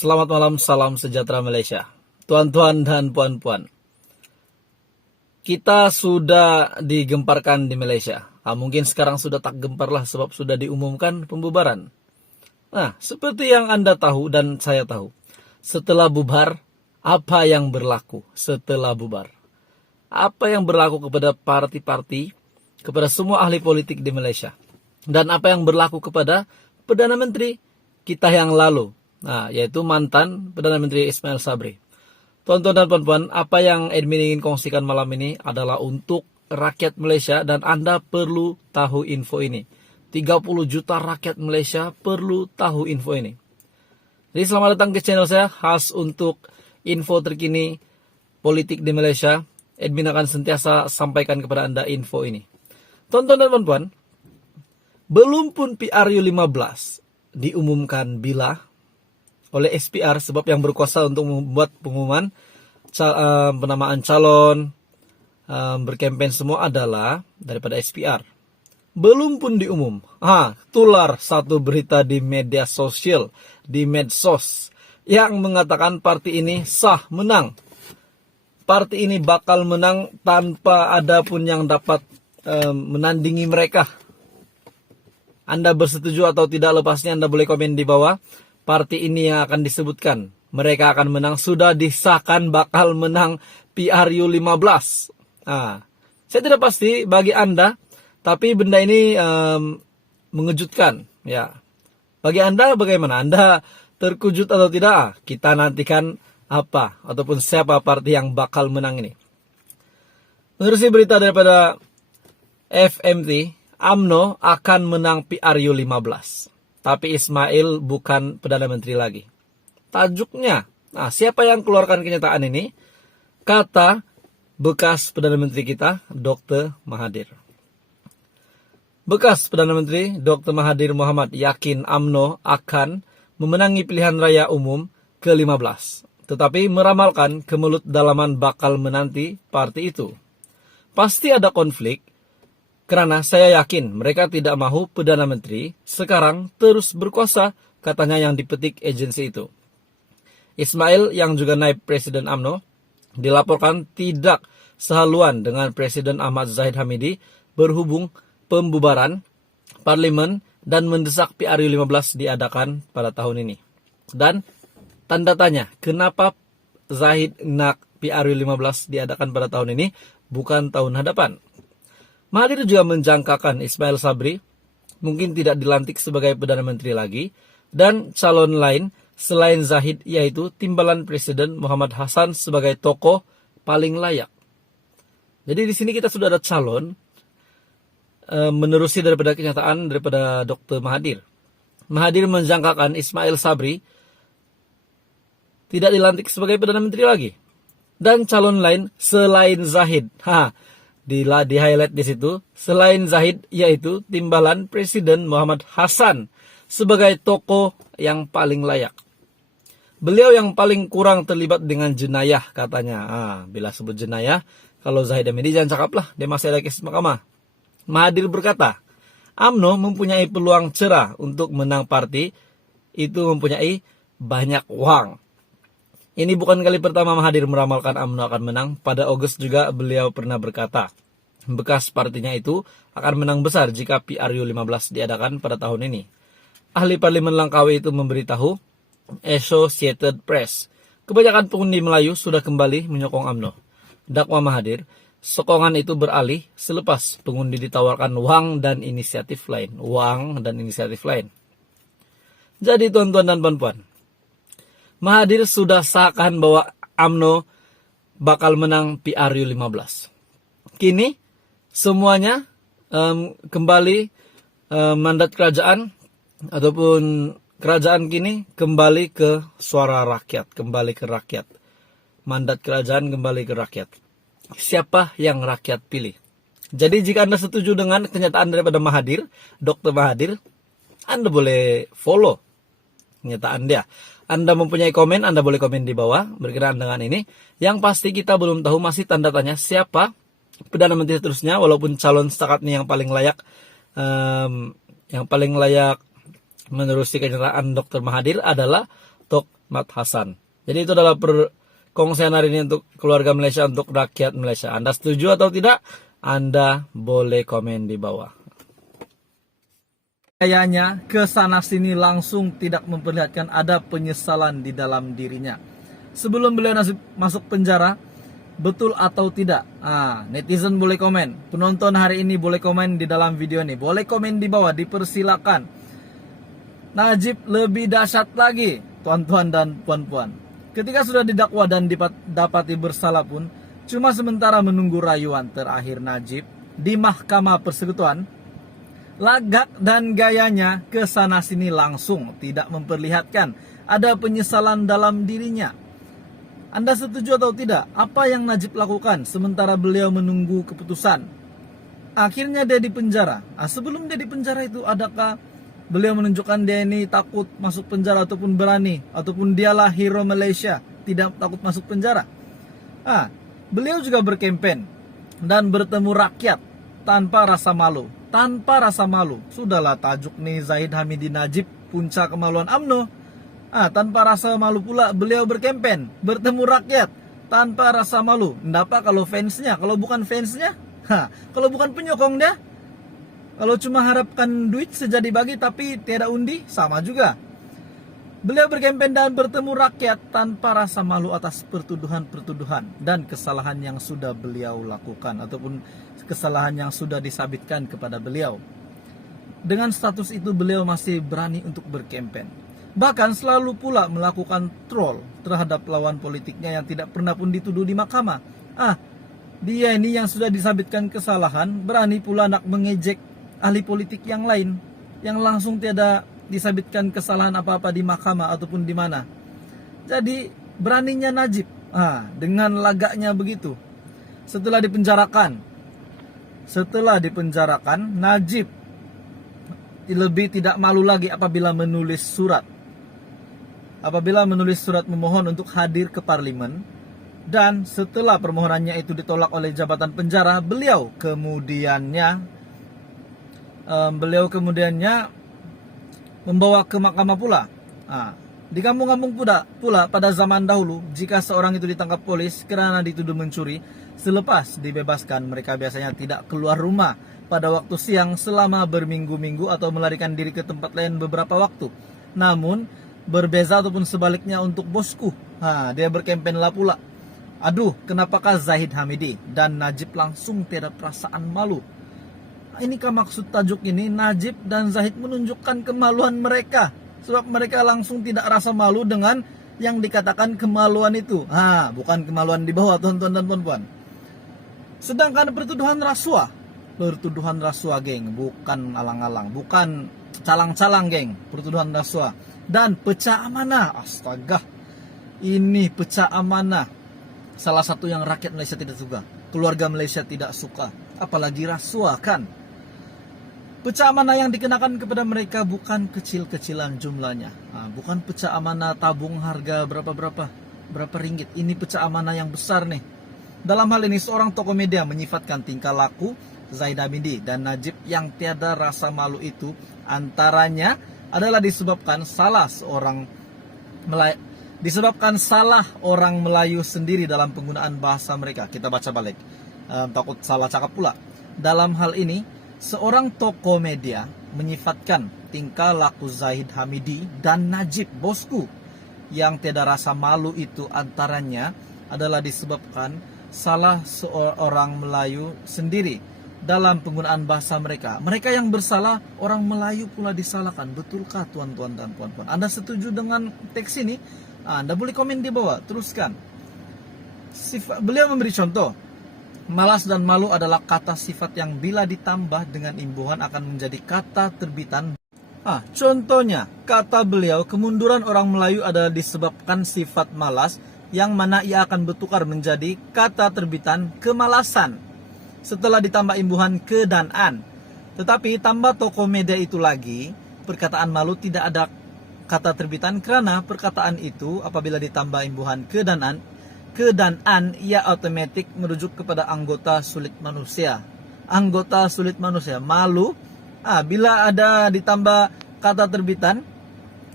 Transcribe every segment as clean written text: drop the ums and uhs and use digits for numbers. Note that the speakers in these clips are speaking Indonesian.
Selamat malam, salam sejahtera Malaysia. Tuan-tuan dan puan-puan, kita sudah digemparkan di Malaysia. Mungkin sekarang sudah tak gempar lah sebab sudah diumumkan pembubaran. Nah, seperti yang Anda tahu dan saya tahu, setelah bubar, apa yang berlaku setelah bubar? Apa yang berlaku kepada parti-parti, kepada semua ahli politik di Malaysia? Dan apa yang berlaku kepada Perdana Menteri kita yang lalu? Nah, yaitu mantan Perdana Menteri Ismail Sabri. Tuan-tuan dan puan-puan, apa yang admin ingin kongsikan malam ini adalah untuk rakyat Malaysia dan Anda perlu tahu info ini. 30 juta rakyat Malaysia perlu tahu info ini. Jadi selamat datang ke channel saya, khas untuk info terkini politik di Malaysia. Admin akan sentiasa sampaikan kepada Anda info ini. Tuan-tuan dan puan-puan, belum pun PRU 15 diumumkan bila oleh SPR, sebab yang berkuasa untuk membuat pengumuman penamaan calon, berkempen semua adalah daripada SPR. Belum pun diumum, tular satu berita di media sosial, di medsos, yang mengatakan parti ini sah menang. Parti ini bakal menang tanpa ada pun yang dapat menandingi mereka. Anda bersetuju atau tidak, lepasnya Anda boleh komen di bawah. Parti ini yang akan disebutkan, mereka akan menang, sudah disahkan bakal menang PRU 15. Saya tidak pasti bagi Anda, tapi benda ini mengejutkan. Ya, bagi Anda bagaimana? Anda terkejut atau tidak? Kita nantikan apa ataupun siapa parti yang bakal menang ini. Menerusi berita daripada FMT, UMNO akan menang PRU 15. Tapi Ismail bukan Perdana Menteri lagi. Tajuknya, siapa yang keluarkan kenyataan ini? Kata bekas Perdana Menteri kita, Dr. Mahathir. Bekas Perdana Menteri Dr. Mahathir Mohamad yakin UMNO akan memenangi pilihan raya umum ke-15. Tetapi meramalkan kemelut dalaman bakal menanti parti itu. Pasti ada konflik. Karena saya yakin mereka tidak mahu Perdana Menteri sekarang terus berkuasa, katanya yang dipetik agensi itu. Ismail yang juga naib Presiden UMNO dilaporkan tidak sehaluan dengan Presiden Ahmad Zahid Hamidi berhubung pembubaran parlimen dan mendesak PRU 15 diadakan pada tahun ini. Dan tanda tanya, kenapa Zahid nak PRU 15 diadakan pada tahun ini bukan tahun hadapan? Mahathir juga menjangkakan Ismail Sabri mungkin tidak dilantik sebagai Perdana Menteri lagi, dan calon lain selain Zahid yaitu timbalan Presiden Muhammad Hassan sebagai tokoh paling layak. Jadi di sini kita sudah ada calon menerusi daripada kenyataan daripada Dr. Mahathir. Mahathir menjangkakan Ismail Sabri tidak dilantik sebagai Perdana Menteri lagi, dan calon lain selain Zahid. Di highlight di situ, selain Zahid yaitu timbalan Presiden Muhammad Hassan sebagai tokoh yang paling layak. Beliau yang paling kurang terlibat dengan jenayah katanya. Bila sebut jenayah, kalau Zahid Hamidi jangan cakaplah, dia masih ada kes mahkamah. Mahathir berkata, UMNO mempunyai peluang cerah untuk menang parti itu mempunyai banyak uang. Ini bukan kali pertama Mahathir meramalkan UMNO akan menang. Pada Agustus juga beliau pernah berkata, bekas partinya itu akan menang besar jika PRU 15 diadakan pada tahun ini. Ahli Parlimen Langkawi itu memberitahu Associated Press, kebanyakan pengundi Melayu sudah kembali menyokong UMNO. Dakwa Mahathir, sokongan itu beralih selepas pengundi ditawarkan uang dan inisiatif lain. Jadi tuan-tuan dan puan-puan, Mahathir sudah sahkan bahwa UMNO bakal menang PRU 15. Kini semuanya kembali mandat kerajaan ataupun kerajaan kini kembali ke suara rakyat, kembali ke rakyat. Mandat kerajaan kembali ke rakyat. Siapa yang rakyat pilih? Jadi jika Anda setuju dengan kenyataan daripada Mahathir, Dr. Mahathir, Anda boleh follow kenyataan dia. Anda mempunyai komen, Anda boleh komen di bawah berkenaan dengan ini. Yang pasti kita belum tahu, masih tanda tanya siapa Perdana Menteri terusnya, walaupun calon setakat ini yang paling layak menerusi kenyataan Dr. Mahathir adalah Mat Hasan. Jadi itu adalah perkongsian hari ini untuk keluarga Malaysia, untuk rakyat Malaysia. Anda setuju atau tidak? Anda boleh komen di bawah. Kayaknya kesana sini langsung tidak memperlihatkan ada penyesalan di dalam dirinya. Sebelum beliau masuk penjara, betul atau tidak? Netizen boleh komen. Penonton hari ini boleh komen di dalam video ini. Boleh komen di bawah, dipersilakan. Najib lebih dahsyat lagi, tuan-tuan dan puan-puan. Ketika sudah didakwa dan dapati bersalah pun, cuma sementara menunggu rayuan terakhir Najib di Mahkamah Persekutuan, lagak dan gayanya kesana sini langsung tidak memperlihatkan ada penyesalan dalam dirinya. Anda setuju atau tidak? Apa yang Najib lakukan sementara beliau menunggu keputusan? Akhirnya dia dipenjara. Sebelum dia dipenjara itu, adakah beliau menunjukkan dia ini takut masuk penjara ataupun berani, ataupun dialah hero Malaysia, tidak takut masuk penjara? Beliau juga berkempen dan bertemu rakyat tanpa rasa malu. Tanpa rasa malu. Sudahlah tajuk nih Zahid Hamidi Najib, puncak kemaluan UMNO. Tanpa rasa malu pula beliau berkempen, bertemu rakyat tanpa rasa malu. Ndapa kalau fansnya, kalau bukan fansnya, kalau bukan penyokong dia, kalau cuma harapkan duit sejadi bagi tapi tiada undi, sama juga. Beliau berkempen dan bertemu rakyat tanpa rasa malu atas pertuduhan-pertuduhan dan kesalahan yang sudah beliau lakukan ataupun kesalahan yang sudah disabitkan kepada beliau. Dengan status itu beliau masih berani untuk berkempen. Bahkan selalu pula melakukan troll terhadap lawan politiknya yang tidak pernah pun dituduh di mahkamah. Dia ini yang sudah disabitkan kesalahan, berani pula nak mengejek ahli politik yang lain yang langsung tiada disabitkan kesalahan apa-apa di mahkamah ataupun di mana. Jadi beraninya Najib dengan lagaknya begitu. Setelah dipenjarakan, Najib lebih tidak malu lagi apabila menulis surat memohon untuk hadir ke parlimen, dan setelah permohonannya itu ditolak oleh jabatan penjara, beliau kemudiannya membawa ke mahkamah pula. Di kampung-kampung pula pada zaman dahulu, jika seorang itu ditangkap polis karena dituduh mencuri, selepas dibebaskan mereka biasanya tidak keluar rumah pada waktu siang selama berminggu-minggu atau melarikan diri ke tempat lain beberapa waktu. Namun berbeza ataupun sebaliknya untuk bosku, dia berkempen lah pula. Kenapakah Zahid Hamidi dan Najib langsung tiada perasaan malu? Inikah maksud tajuk ini? Najib dan Zahid menunjukkan kemaluan mereka, sebab mereka langsung tidak rasa malu dengan yang dikatakan kemaluan itu. Bukan kemaluan di bawah, tuan-tuan dan puan-puan. Sedangkan pertuduhan rasuah, geng, bukan alang-alang, bukan calang-calang, geng. Pertuduhan rasuah dan pecah amanah. Astaga, ini pecah amanah, salah satu yang rakyat Malaysia tidak suka, keluarga Malaysia tidak suka, apalagi rasuah kan. Pecah amanah yang dikenakan kepada mereka bukan kecil-kecilan jumlahnya. Bukan pecah amanah tabung harga berapa ringgit. Ini pecah amanah yang besar nih. Dalam hal ini seorang tokoh media menyifatkan tingkah laku Zahid Hamidi dan Najib yang tiada rasa malu itu antaranya adalah disebabkan salah orang Melayu sendiri dalam penggunaan bahasa mereka. Kita baca balik, takut salah cakap pula. Dalam hal ini, seorang tokoh media menyifatkan tingkah laku Zahid Hamidi dan Najib, bosku, yang tiada rasa malu itu antaranya adalah disebabkan salah seorang Melayu sendiri dalam penggunaan bahasa mereka. Mereka yang bersalah, orang Melayu pula disalahkan. Betulkah tuan-tuan dan puan-puan? Anda setuju dengan teks ini? Anda boleh komen di bawah, teruskan. Beliau memberi contoh, malas dan malu adalah kata sifat yang bila ditambah dengan imbuhan akan menjadi kata terbitan. Contohnya, kata beliau, kemunduran orang Melayu adalah disebabkan sifat malas, yang mana ia akan bertukar menjadi kata terbitan kemalasan setelah ditambah imbuhan ke dan an. Tetapi tambah tokoh media itu lagi, perkataan malu tidak ada kata terbitan karena perkataan itu apabila ditambah imbuhan ke dan an, ia otomatis merujuk kepada anggota sulit manusia. Anggota sulit manusia, malu. Bila ada ditambah kata terbitan,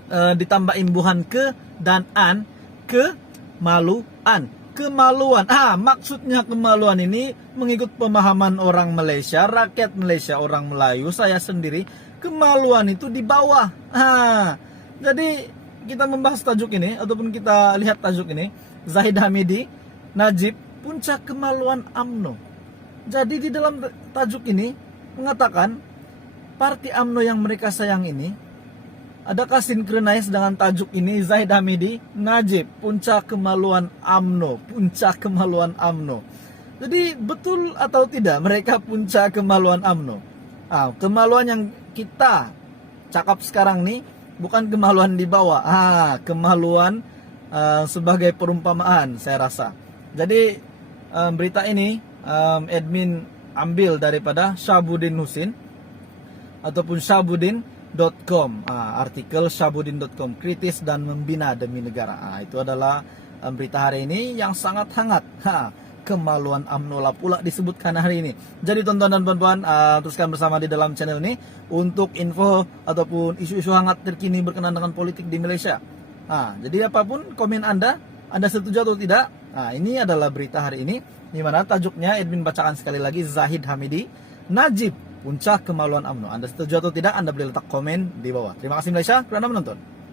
ditambah imbuhan ke dan an, kemaluan. Kemaluan. Maksudnya kemaluan ini mengikut pemahaman orang Malaysia, rakyat Malaysia, orang Melayu, saya sendiri, kemaluan itu di bawah. Jadi kita membahas tajuk ini ataupun kita lihat tajuk ini, Zahid Hamidi, Najib, puncak kemaluan UMNO. Jadi di dalam tajuk ini mengatakan parti UMNO yang mereka sayang ini, adakah sinkronis dengan tajuk ini, Zahid Hamidi, Najib, puncak kemaluan UMNO, puncak kemaluan UMNO. Jadi betul atau tidak mereka puncak kemaluan UMNO? Kemaluan yang kita cakap sekarang nih bukan kemaluan di bawah, kemaluan sebagai perumpamaan saya rasa. Jadi berita ini admin ambil daripada Syabuddin Husin ataupun Syabuddin.com, artikel Syabuddin.com, kritis dan membina demi negara. Itu adalah berita hari ini yang sangat hangat. Kemaluan UMNO lah pula disebutkan hari ini. Jadi tonton dan puan-puan, teruskan bersama di dalam channel ini untuk info ataupun isu-isu hangat terkini berkenaan dengan politik di Malaysia. Jadi apapun komen Anda setuju atau tidak? Ini adalah berita hari ini, di mana tajuknya admin bacakan sekali lagi, Zahid Hamidi, Najib, puncak kemaluan UMNO. Anda setuju atau tidak? Anda boleh letak komen di bawah. Terima kasih Malaysia kerana menonton.